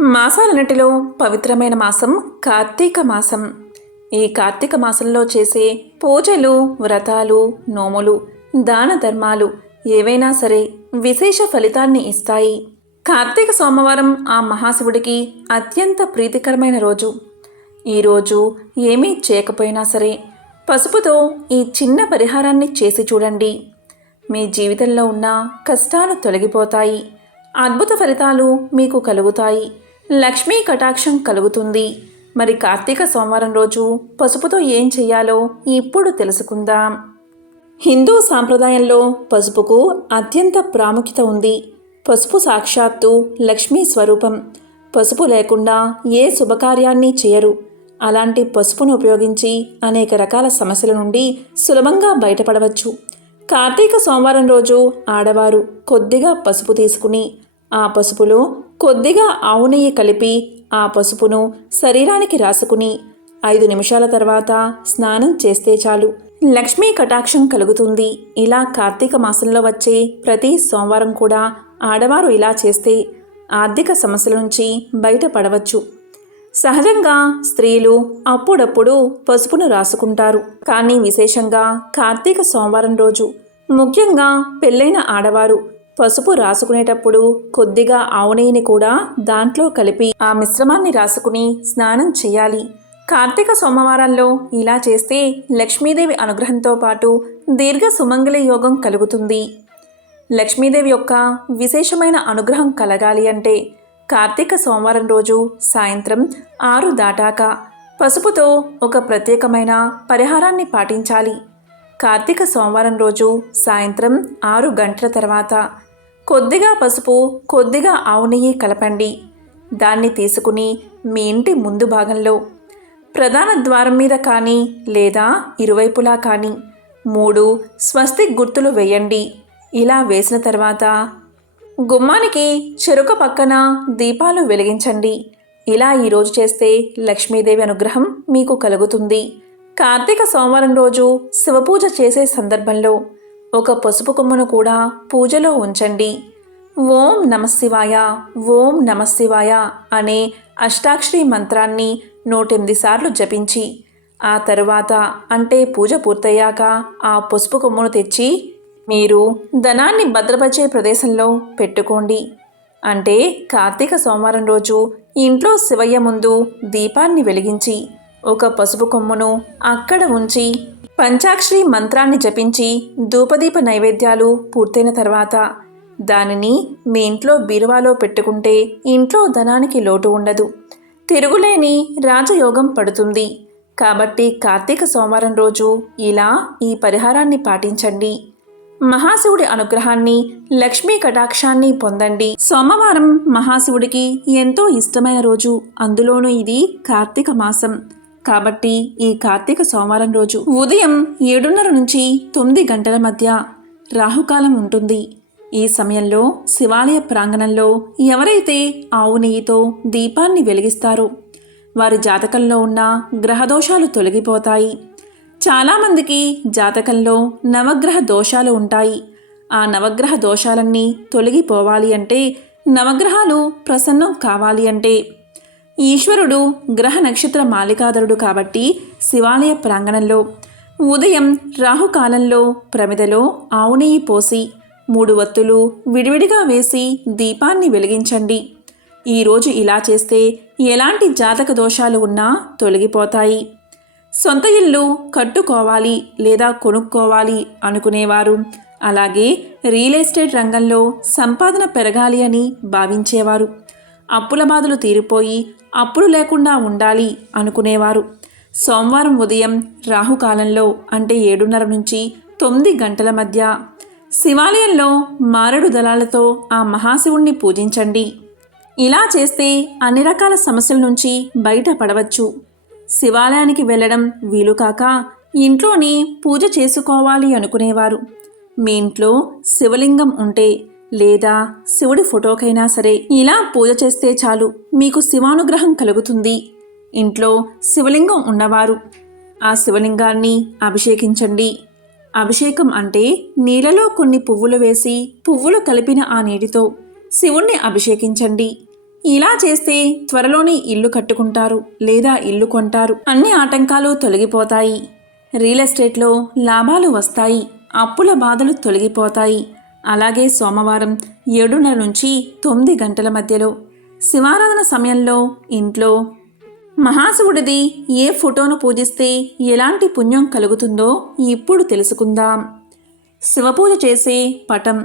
మాసాలన్నిటిలో పవిత్రమైన మాసం కార్తీక మాసం. ఈ కార్తీక మాసంలో చేసే పూజలు, వ్రతాలు, నోములు, దాన ధర్మాలు ఏవైనా సరే విశేష ఫలితాన్ని ఇస్తాయి. కార్తీక సోమవారం ఆ మహాశివుడికి అత్యంత ప్రీతికరమైన రోజు. ఈరోజు ఏమీ చేయకపోయినా సరే పసుపుతో ఈ చిన్న పరిహారాన్ని చేసి చూడండి. మీ జీవితంలో ఉన్న కష్టాలు తొలగిపోతాయి. అద్భుత ఫలితాలు మీకు కలుగుతాయి. లక్ష్మీ కటాక్షం కలుగుతుంది. మరి కార్తీక సోమవారం రోజు పసుపుతో ఏం చెయ్యాలో ఇప్పుడు తెలుసుకుందాం. హిందూ సాంప్రదాయంలో పసుపుకు అత్యంత ప్రాముఖ్యత ఉంది. పసుపు సాక్షాత్తు లక్ష్మీ స్వరూపం. పసుపు లేకుండా ఏ శుభకార్యాన్ని చేయరు. అలాంటి పసుపును ఉపయోగించి అనేక రకాల సమస్యల నుండి సులభంగా బయటపడవచ్చు. కార్తీక సోమవారం రోజు ఆడవారు కొద్దిగా పసుపు తీసుకుని ఆ పసుపులో కొద్దిగా ఆవు నెయ్యి కలిపి ఆ పసుపును శరీరానికి రాసుకుని 5 నిమిషాల తర్వాత స్నానం చేస్తే చాలు లక్ష్మీ కటాక్షం కలుగుతుంది. ఇలా కార్తీక మాసంలో వచ్చే ప్రతి సోమవారం కూడా ఆడవారు ఇలా చేస్తే ఆర్థిక సమస్యల నుంచి బయటపడవచ్చు. సహజంగా స్త్రీలు అప్పుడప్పుడు పసుపును రాసుకుంటారు. కానీ విశేషంగా కార్తీక సోమవారం రోజు ముఖ్యంగా పెళ్ళైన ఆడవారు పసుపు రాసుకునేటప్పుడు కొద్దిగా ఆవు నెయ్యిని కూడా దాంట్లో కలిపి ఆ మిశ్రమాన్ని రాసుకుని స్నానం చేయాలి. కార్తీక సోమవారాల్లో ఇలా చేస్తే లక్ష్మీదేవి అనుగ్రహంతో పాటు దీర్ఘ సుమంగళి యోగం కలుగుతుంది. లక్ష్మీదేవి యొక్క విశేషమైన అనుగ్రహం కలగాలి అంటే కార్తీక సోమవారం రోజు సాయంత్రం 6 దాటాక పసుపుతో ఒక ప్రత్యేకమైన పరిహారాన్ని పాటించాలి. కార్తీక సోమవారం రోజు సాయంత్రం 6 గంటల తర్వాత కొద్దిగా పసుపు, కొద్దిగా ఆవు నెయ్యి కలపండి. దాన్ని తీసుకుని మీ ఇంటి ముందు భాగంలో ప్రధాన ద్వారం మీద కానీ లేదా ఇరువైపులా కానీ 3 స్వస్తిక్ గుర్తులు వేయండి. ఇలా వేసిన తర్వాత గుమ్మానికి చెరుక పక్కన దీపాలు వెలిగించండి. ఇలా ఈరోజు చేస్తే లక్ష్మీదేవి అనుగ్రహం మీకు కలుగుతుంది. కార్తీక సోమవారం రోజు శివపూజ చేసే సందర్భంలో ఒక పసుపు కొమ్మును కూడా పూజలో ఉంచండి. ఓం నమఃశివాయ, ఓం నమఃశివాయ అనే అష్టాక్షరి మంత్రాన్ని 108 సార్లు జపించి ఆ తరువాత అంటే పూజ పూర్తయ్యాక ఆ పసుపు కొమ్మును తెచ్చి మీరు ధనాన్ని భద్రపరిచే ప్రదేశంలో పెట్టుకోండి. అంటే కార్తీక సోమవారం రోజు ఇంట్లో శివయ్య ముందు దీపాన్ని వెలిగించి ఒక పసుపు కొమ్మును అక్కడ ఉంచి పంచాక్షరి మంత్రాన్ని జపించి ధూపదీప నైవేద్యాలు పూర్తయిన తర్వాత దానిని మీ ఇంట్లో బీరువాలో పెట్టుకుంటే ఇంట్లో ధనానికి లోటు ఉండదు. తిరుగులేని రాజయోగం పడుతుంది. కాబట్టి కార్తీక సోమవారం రోజు ఇలా ఈ పరిహారాన్ని పాటించండి. మహాశివుడి అనుగ్రహాన్ని, లక్ష్మీ కటాక్షాన్ని పొందండి. సోమవారం మహాశివుడికి ఎంతో ఇష్టమైన రోజు. అందులోనూ ఇది కార్తీక మాసం. కాబట్టి ఈ కార్తీక సోమవారం రోజు ఉదయం 7:30 నుంచి 9 గంటల మధ్య రాహుకాలం ఉంటుంది. ఈ సమయంలో శివాలయ ప్రాంగణంలో ఎవరైతే ఆవు నెయ్యితో దీపాన్ని వెలిగిస్తారో వారి జాతకంలో ఉన్న గ్రహదోషాలు తొలగిపోతాయి. చాలామందికి జాతకంలో నవగ్రహ దోషాలు ఉంటాయి. ఆ నవగ్రహ దోషాలన్నీ తొలగిపోవాలి అంటే, నవగ్రహాలు ప్రసన్నం కావాలి అంటే ఈశ్వరుడు గ్రహ నక్షత్ర మాలికాధరుడు. కాబట్టి శివాలయ ప్రాంగణంలో ఉదయం రాహుకాలంలో ప్రమిదలో ఆవు నెయ్యి పోసి 3 వత్తులు విడివిడిగా వేసి దీపాన్ని వెలిగించండి. ఈరోజు ఇలా చేస్తే ఎలాంటి జాతక దోషాలు ఉన్నా తొలగిపోతాయి. సొంత ఇల్లు కట్టుకోవాలి లేదా కొనుక్కోవాలి అనుకునేవారు, అలాగే రియల్ ఎస్టేట్ రంగంలో సంపాదన పెరగాలి అని భావించేవారు, అప్పుల బాధలు తీరిపోయి అప్పులు లేకుండా ఉండాలి అనుకునేవారు సోమవారం ఉదయం రాహుకాలంలో అంటే 7:30 నుంచి 9 గంటల మధ్య శివాలయంలో మారేడు దళాలతో ఆ మహాశివుణ్ణి పూజించండి. ఇలా చేస్తే అన్ని రకాల సమస్యల నుంచి బయటపడవచ్చు. శివాలయానికి వెళ్ళడం వీలు కాక ఇంట్లోనే పూజ చేసుకోవాలి అనుకునేవారు మీ ఇంట్లో శివలింగం ఉంటే లేదా శివుడి ఫోటోకైనా సరే ఇలా పూజ చేస్తే చాలు మీకు శివానుగ్రహం కలుగుతుంది. ఇంట్లో శివలింగం ఉన్నవారు ఆ శివలింగాన్ని అభిషేకించండి. అభిషేకం అంటే నీళ్ళలో కొన్ని పువ్వులు వేసి పువ్వులు కలిపిన ఆ నీటితో శివుణ్ణి అభిషేకించండి. ఇలా చేస్తే త్వరలోనే ఇల్లు కట్టుకుంటారు లేదా ఇల్లు కొంటారు. అన్ని ఆటంకాలు తొలగిపోతాయి. రియల్ ఎస్టేట్లో లాభాలు వస్తాయి. అప్పుల బాధలు తొలగిపోతాయి. అలాగే సోమవారం 7:30 నుంచి 9 గంటల మధ్యలో శివారాధన సమయంలో ఇంట్లో మహాశివుడిది ఏ ఫోటోను పూజిస్తే ఎలాంటి పుణ్యం కలుగుతుందో ఇప్పుడు తెలుసుకుందాం. శివపూజ చేసే పటం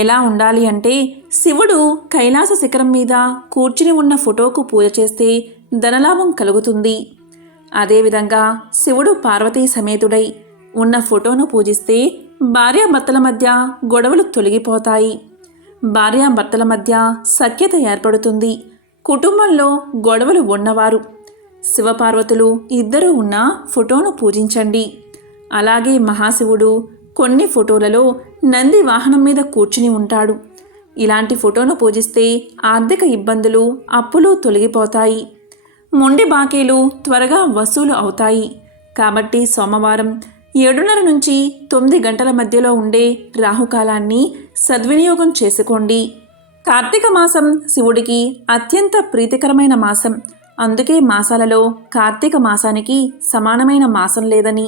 ఎలా ఉండాలి అంటే, శివుడు కైలాస శిఖరం మీద కూర్చుని ఉన్న ఫోటోకు పూజ చేస్తే ధనలాభం కలుగుతుంది. అదేవిధంగా శివుడు పార్వతీ సమేతుడై ఉన్న ఫోటోను పూజిస్తే భార్యాభర్తల మధ్య గొడవలు తొలగిపోతాయి. భార్యాభర్తల మధ్య సఖ్యత ఏర్పడుతుంది. కుటుంబంలో గొడవలు ఉన్నవారు శివపార్వతులు ఇద్దరూ ఉన్న ఫోటోను పూజించండి. అలాగే మహాశివుడు కొన్ని ఫోటోలలో నంది వాహనం మీద కూర్చుని ఉంటాడు. ఇలాంటి ఫోటోను పూజిస్తే ఆర్థిక ఇబ్బందులు, అప్పులు తొలగిపోతాయి. మొండి బాకీలు త్వరగా వసూలు అవుతాయి. కాబట్టి సోమవారం 7:30 నుంచి 9 గంటల మధ్యలో ఉండే రాహుకాలాన్ని సద్వినియోగం చేసుకోండి. కార్తీక మాసం శివుడికి అత్యంత ప్రీతికరమైన మాసం. అందుకే మాసాలలో కార్తీక మాసానికి సమానమైన మాసం లేదని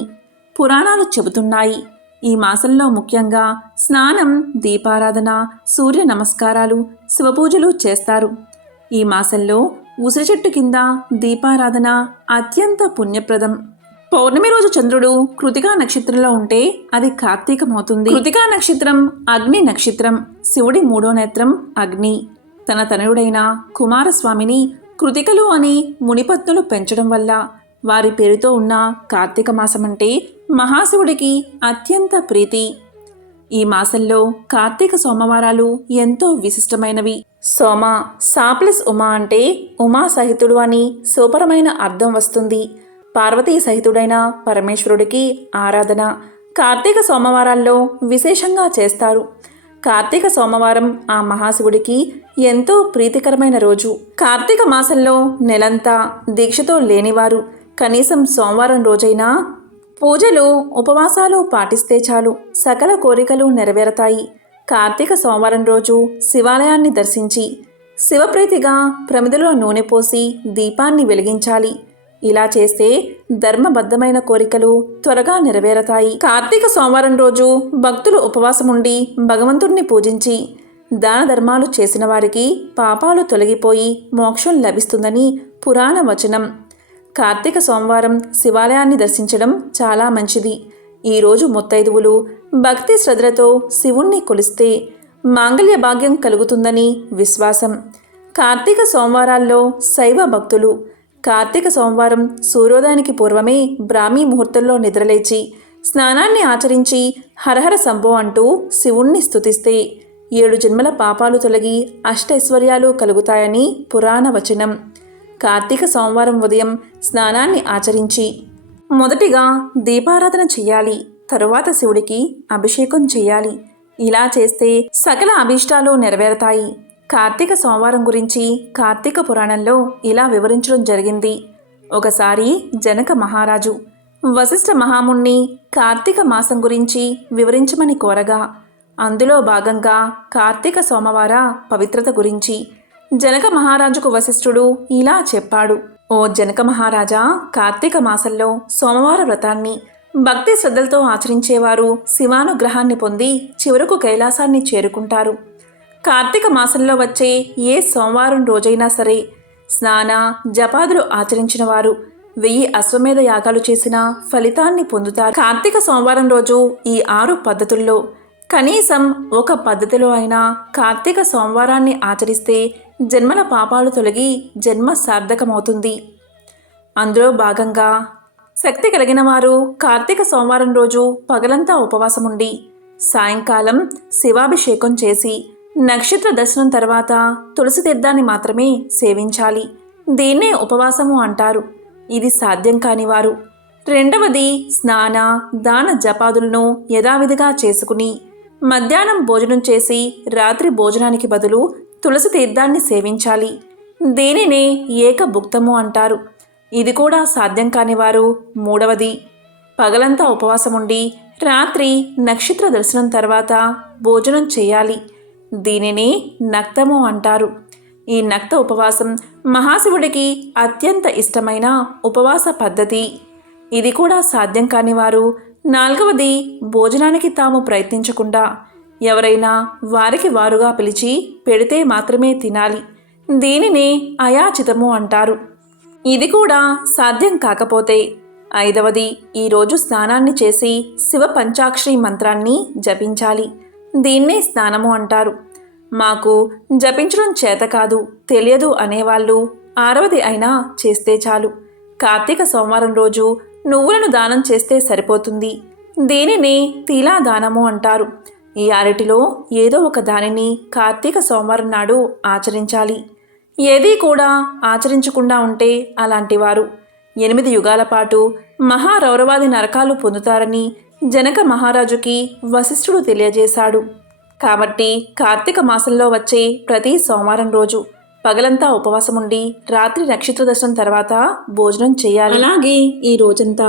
పురాణాలు చెబుతున్నాయి. ఈ మాసంలో ముఖ్యంగా స్నానం, దీపారాధన, సూర్య నమస్కారాలు, శివపూజలు చేస్తారు. ఈ మాసంలో ఉసిరి చెట్టు కింద దీపారాధన అత్యంత పుణ్యప్రదం. పౌర్ణమి రోజు చంద్రుడు కృతికా నక్షత్రంలో ఉంటే అది కార్తీకమవుతుంది. కృతికా నక్షత్రం అగ్ని నక్షత్రం. శివుడి 3వ నేత్రం అగ్ని. తన తనయుడైన కుమారస్వామిని కృతికలు అని మునిపత్నులు పెంచడం వల్ల వారి పేరుతో ఉన్న కార్తీక మాసమంటే మహాశివుడికి అత్యంత ప్రీతి. ఈ మాసంలో కార్తీక సోమవారాలు ఎంతో విశిష్టమైనవి. సోమ సాప్లస్ ఉమా అంటే ఉమా సహితుడు అని శుభ్రమైన అర్థం వస్తుంది. పార్వతీ సహితుడైన పరమేశ్వరుడికి ఆరాధన కార్తీక సోమవారాల్లో విశేషంగా చేస్తారు. కార్తీక సోమవారం ఆ మహాశివుడికి ఎంతో ప్రీతికరమైన రోజు. కార్తీక మాసంలో నెలంతా దీక్షతో లేనివారు కనీసం సోమవారం రోజైనా పూజలు, ఉపవాసాలు పాటిస్తే చాలు సకల కోరికలు నెరవేరతాయి. కార్తీక సోమవారం రోజు శివాలయాన్ని దర్శించి శివప్రీతిగా ప్రమిదలో నూనె పోసి దీపాన్ని వెలిగించాలి. ఇలా చేస్తే ధర్మబద్ధమైన కోరికలు త్వరగా నెరవేరతాయి. కార్తీక సోమవారం రోజు భక్తులు ఉపవాసముండి భగవంతుడిని పూజించి దాన ధర్మాలు చేసిన వారికి పాపాలు తొలగిపోయి మోక్షం లభిస్తుందని పురాణ వచనం. కార్తీక సోమవారం శివాలయాన్ని దర్శించడం చాలా మంచిది. ఈరోజు ముత్తైదువులు భక్తి శ్రద్ధలతో శివుణ్ణి కొలిస్తే మాంగళ్య భాగ్యం కలుగుతుందని విశ్వాసం. కార్తీక సోమవారాల్లో శైవ భక్తులు కార్తీక సోమవారం సూర్యోదయానికి పూర్వమే బ్రాహ్మీ ముహూర్తంలో నిద్రలేచి స్నానాన్ని ఆచరించి హరహర శంభో అంటూ శివుణ్ణి స్తుతిస్తే 7 జన్మల పాపాలు తొలగి అష్టైశ్వర్యాలు కలుగుతాయని పురాణ వచనం. కార్తీక సోమవారం ఉదయం స్నానాన్ని ఆచరించి మొదటిగా దీపారాధన చెయ్యాలి. తరువాత శివుడికి అభిషేకం చెయ్యాలి. ఇలా చేస్తే సకల అభీష్టాలు నెరవేరతాయి. కార్తీక సోమవారం గురించి కార్తీక పురాణంలో ఇలా వివరించడం జరిగింది. ఒకసారి జనక మహారాజు వశిష్ఠ మహాముని కార్తీక మాసం గురించి వివరించమని కోరగా, అందులో భాగంగా కార్తీక సోమవార పవిత్రత గురించి జనక మహారాజుకు వశిష్ఠుడు ఇలా చెప్పాడు. ఓ జనక మహారాజా, కార్తీక మాసంలో సోమవార వ్రతాన్ని భక్తి శ్రద్ధలతో ఆచరించేవారు శివానుగ్రహాన్ని పొంది చివరకు కైలాసాన్ని చేరుకుంటారు. కార్తీక మాసంలో వచ్చే ఏ సోమవారం రోజైనా సరే స్నాన జపాదులు ఆచరించిన వారు 1000 అశ్వమేధ యాగాలు చేసిన ఫలితాన్ని పొందుతారు. కార్తీక సోమవారం రోజు ఈ 6 పద్ధతుల్లో కనీసం ఒక పద్ధతిలో అయినా కార్తీక సోమవారాన్ని ఆచరిస్తే జన్మల పాపాలు తొలగి జన్మ సార్థకమవుతుంది. అందులో భాగంగా శక్తి కలిగిన వారు కార్తీక సోమవారం రోజు పగలంతా ఉపవాసముండి సాయంకాలం శివాభిషేకం చేసి నక్షత్ర దర్శనం తర్వాత తులసి తీర్థాన్ని మాత్రమే సేవించాలి. దీన్నే ఉపవాసము అంటారు. ఇది సాధ్యం కానివారు రెండవది స్నాన దాన జపాదులను యథావిధిగా చేసుకుని మధ్యాహ్నం భోజనం చేసి రాత్రి భోజనానికి బదులు తులసి తీర్థాన్ని సేవించాలి. దీనినే ఏకభుక్తము అంటారు. ఇది కూడా సాధ్యం కానివారు మూడవది పగలంతా ఉపవాసముండి రాత్రి నక్షత్ర దర్శనం తర్వాత భోజనం చేయాలి. దీనిని నక్తము అంటారు. ఈ నక్త ఉపవాసం మహాశివుడికి అత్యంత ఇష్టమైన ఉపవాస పద్ధతి. ఇది కూడా సాధ్యం కాని వారు 4వది భోజనానికి తాము ప్రయత్నించకుండా ఎవరైనా వారికి వారుగా పిలిచి పెడితే మాత్రమే తినాలి. దీనినే అయాచితము అంటారు. ఇది కూడా సాధ్యం కాకపోతే 5వది ఈరోజు స్నానాన్ని చేసి శివ పంచాక్షరి మంత్రాన్ని జపించాలి. దీన్నే స్నానము అంటారు. మాకు జపించడం చేత కాదు, తెలియదు అనేవాళ్ళు 6వది అయినా చేస్తే చాలు. కార్తీక సోమవారం రోజు నువ్వులను దానం చేస్తే సరిపోతుంది. దీనినే తిలా దానము అంటారు. ఈ 6 ఏదో ఒక దానిని కార్తీక సోమవారం నాడు ఆచరించాలి. ఏదీ కూడా ఆచరించకుండా ఉంటే అలాంటి వారు 8 యుగాల పాటు మహారౌరవాది నరకాలు పొందుతారని జనక మహారాజుకి వశిష్ఠుడు తెలియజేశాడు. కాబట్టి కార్తీక మాసంలో వచ్చే ప్రతి సోమవారం రోజు పగలంతా ఉపవాసముండి రాత్రి నక్షత్ర దర్శనం తర్వాత భోజనం చేయాలి. అలాగే ఈ రోజంతా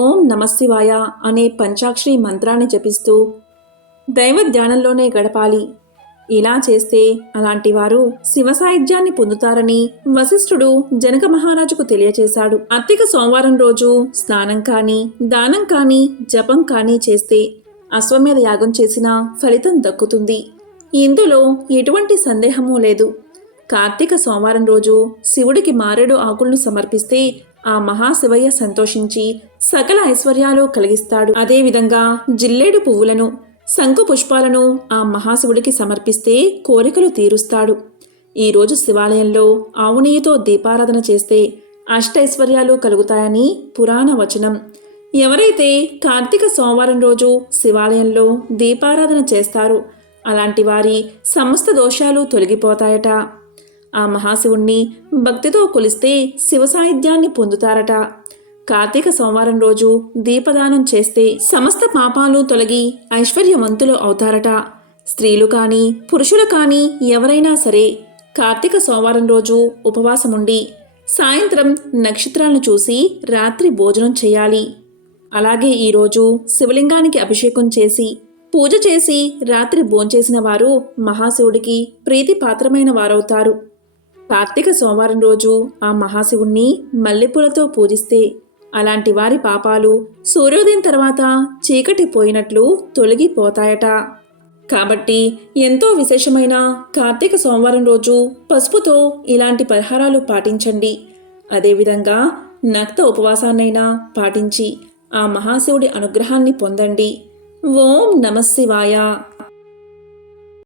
ఓం నమఃశివాయ అనే పంచాక్షరి మంత్రాన్ని జపిస్తూ దైవ ధ్యానంలోనే గడపాలి. ఇలా చేస్తే అలాంటి వారు శివ సాయుధ్యాన్ని పొందుతారని వశిష్ఠుడు జనక మహారాజుకు తెలియజేశాడు. కార్తీక సోమవారం రోజు స్నానం కానీ దానం కానీ జపం కానీ చేస్తే అశ్వమేధ యాగం చేసిన ఫలితం దక్కుతుంది. ఇందులో ఎటువంటి సందేహమూ లేదు. కార్తీక సోమవారం రోజు శివుడికి మారేడు ఆకులను సమర్పిస్తే ఆ మహాశివయ్య సంతోషించి సకల ఐశ్వర్యాలు కలిగిస్తాడు. అదేవిధంగా జిల్లేడు పువ్వులను, శంకు పుష్పాలను ఆ మహాశివుడికి సమర్పిస్తే కోరికలు తీరుస్తాడు. ఈరోజు శివాలయంలో ఆవు నెయ్యితో దీపారాధన చేస్తే అష్టైశ్వర్యాలు కలుగుతాయని పురాణ వచనం. ఎవరైతే కార్తీక సోమవారం రోజు శివాలయంలో దీపారాధన చేస్తారో అలాంటి వారి సమస్త దోషాలు తొలగిపోతాయట. ఆ మహాశివుణ్ణి భక్తితో కొలిస్తే శివ సాయుధ్యాన్ని పొందుతారట. కార్తీక సోమవారం రోజు దీపదానం చేస్తే సమస్త పాపాలు తొలగి ఐశ్వర్యవంతులు అవుతారట. స్త్రీలు కానీ పురుషులు కానీ ఎవరైనా సరే కార్తీక సోమవారం రోజు ఉపవాసముండి సాయంత్రం నక్షత్రాలను చూసి రాత్రి భోజనం చేయాలి. అలాగే ఈరోజు శివలింగానికి అభిషేకం చేసి పూజ చేసి రాత్రి భోంచేసిన వారు మహాశివుడికి ప్రీతిపాత్రమైన వారవుతారు. కార్తీక సోమవారం రోజు ఆ మహాశివుణ్ణి మల్లెపూలతో పూజిస్తే అలాంటి వారి పాపాలు సూర్యోదయం తర్వాత చీకటి పోయినట్లు తొలగిపోతాయట. కాబట్టి ఎంతో విశేషమైన కార్తీక సోమవారం రోజు పసుపుతో ఇలాంటి పరిహారాలు పాటించండి. అదేవిధంగా నక్త ఉపవాసాన్నైనా పాటించి ఆ మహాశివుడి అనుగ్రహాన్ని పొందండి. ఓం నమఃశివాయ.